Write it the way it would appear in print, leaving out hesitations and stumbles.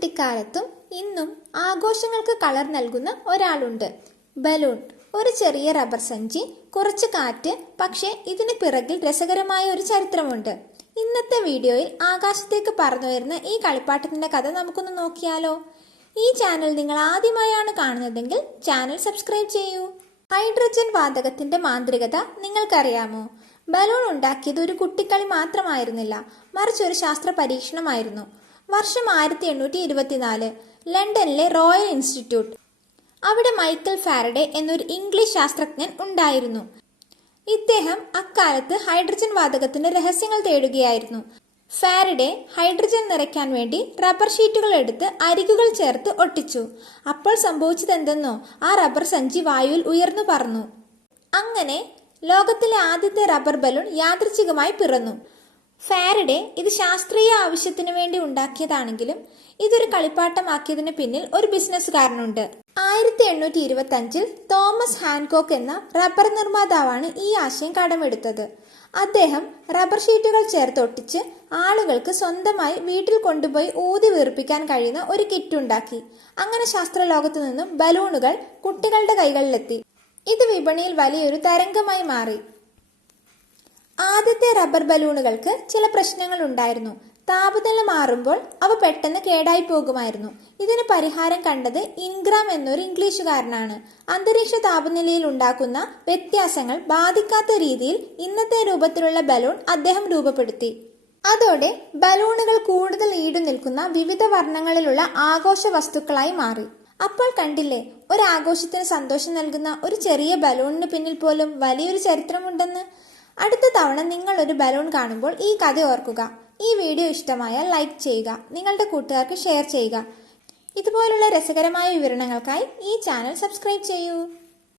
കുട്ടിക്കാലത്തും ഇന്നും ആഘോഷങ്ങൾക്ക് കളർ നൽകുന്ന ഒരാളുണ്ട്. ബലൂൺ. ഒരു ചെറിയ റബ്ബർ സഞ്ചി, കുറച്ച് കാറ്റ്. പക്ഷേ ഇതിന് പിറകിൽ രസകരമായ ഒരു ചരിത്രമുണ്ട്. ഇന്നത്തെ വീഡിയോയിൽ ആകാശത്തേക്ക് പറന്നുയരുന്ന ഈ കളിപ്പാട്ടത്തിന്റെ കഥ നമുക്കൊന്ന് നോക്കിയാലോ? ഈ ചാനൽ നിങ്ങൾ ആദ്യമായാണ് കാണുന്നതെങ്കിൽ ചാനൽ സബ്സ്ക്രൈബ് ചെയ്യൂ. ഹൈഡ്രജൻ വാതകത്തിന്റെ മാന്ത്രികത നിങ്ങൾക്കറിയാമോ? ബലൂൺ ഉണ്ടാക്കിയത് ഒരു കുട്ടിക്കളി മാത്രമായിരുന്നില്ല, മറിച്ച് ഒരു ശാസ്ത്ര പരീക്ഷണമായിരുന്നു. വർഷം 1824, ലണ്ടനിലെ റോയൽ ഇൻസ്റ്റിറ്റ്യൂട്ട്. അവിടെ മൈക്കൽ ഫാരഡെ എന്നൊരു ഇംഗ്ലീഷ് ശാസ്ത്രജ്ഞൻ ഉണ്ടായിരുന്നു. ഇദ്ദേഹം അക്കാലത്ത് ഹൈഡ്രജൻ വാതകത്തിന്റെ രഹസ്യങ്ങൾ തേടുകയായിരുന്നു. ഫാരഡെ ഹൈഡ്രജൻ നിറയ്ക്കാൻ വേണ്ടി റബ്ബർ ഷീറ്റുകൾ എടുത്ത് അരികുകൾ ചേർത്ത് ഒട്ടിച്ചു. അപ്പോൾ സംഭവിച്ചതെന്തെന്നോ, ആ റബ്ബർ സഞ്ചി വായുവിൽ ഉയർന്നു പറന്നു. അങ്ങനെ ലോകത്തിലെ ആദ്യത്തെ റബ്ബർ ബലൂൺ യാദൃച്ഛികമായി പിറന്നു. ഫാരഡെ ഇത് ശാസ്ത്രീയ ആവശ്യത്തിന് വേണ്ടി ഉണ്ടാക്കിയതാണെങ്കിലും ഇതൊരു കളിപ്പാട്ടമാക്കിയതിന് പിന്നിൽ ഒരു ബിസിനസ്സുകാരനുണ്ട്. 1825 തോമസ് ഹാൻകോക്ക് എന്ന റബ്ബർ നിർമ്മാതാവാണ് ഈ ആശയം കടമെടുത്തത്. അദ്ദേഹം റബ്ബർ ഷീറ്റുകൾ ചേർത്തൊട്ടിച്ച് ആളുകൾക്ക് സ്വന്തമായി വീട്ടിൽ കൊണ്ടുപോയി ഊതി വീർപ്പിക്കാൻ കഴിയുന്ന ഒരു കിറ്റ് ഉണ്ടാക്കി. അങ്ങനെ ശാസ്ത്രലോകത്തു നിന്നും ബലൂണുകൾ കുട്ടികളുടെ കൈകളിലെത്തി. ഇത് വിപണിയിൽ വലിയൊരു തരംഗമായി മാറി. ആദ്യത്തെ റബ്ബർ ബലൂണുകൾക്ക് ചില പ്രശ്നങ്ങൾ ഉണ്ടായിരുന്നു. താപനില മാറുമ്പോൾ അവ പെട്ടെന്ന് കേടായി പോകുമായിരുന്നു. ഇതിന് പരിഹാരം കണ്ടത് ഇൻഗ്രാം എന്നൊരു ഇംഗ്ലീഷുകാരനാണ്. അന്തരീക്ഷ താപനിലയിൽ ഉണ്ടാക്കുന്ന വ്യത്യാസങ്ങൾ ബാധിക്കാത്ത രീതിയിൽ ഇന്നത്തെ രൂപത്തിലുള്ള ബലൂൺ അദ്ദേഹം രൂപപ്പെടുത്തി. അതോടെ ബലൂണുകൾ കൂടുതൽ ഈടു നിൽക്കുന്ന വിവിധ വർണ്ണങ്ങളിലുള്ള ആഘോഷ വസ്തുക്കളായി മാറി. അപ്പോൾ കണ്ടില്ലേ, ഒരു ആഘോഷത്തിന് സന്തോഷം നൽകുന്ന ഒരു ചെറിയ ബലൂണിന് പിന്നിൽ പോലും വലിയൊരു ചരിത്രമുണ്ടെന്ന്. അടുത്ത തവണ നിങ്ങൾ ഒരു ബലൂൺ കാണുമ്പോൾ ഈ കഥ ഓർക്കുക. ഈ വീഡിയോ ഇഷ്ടമായാൽ ലൈക്ക് ചെയ്യുക, നിങ്ങളുടെ കൂട്ടുകാർക്ക് ഷെയർ ചെയ്യുക. ഇതുപോലുള്ള രസകരമായ വിവരണങ്ങൾക്കായി ഈ ചാനൽ സബ്സ്ക്രൈബ് ചെയ്യൂ.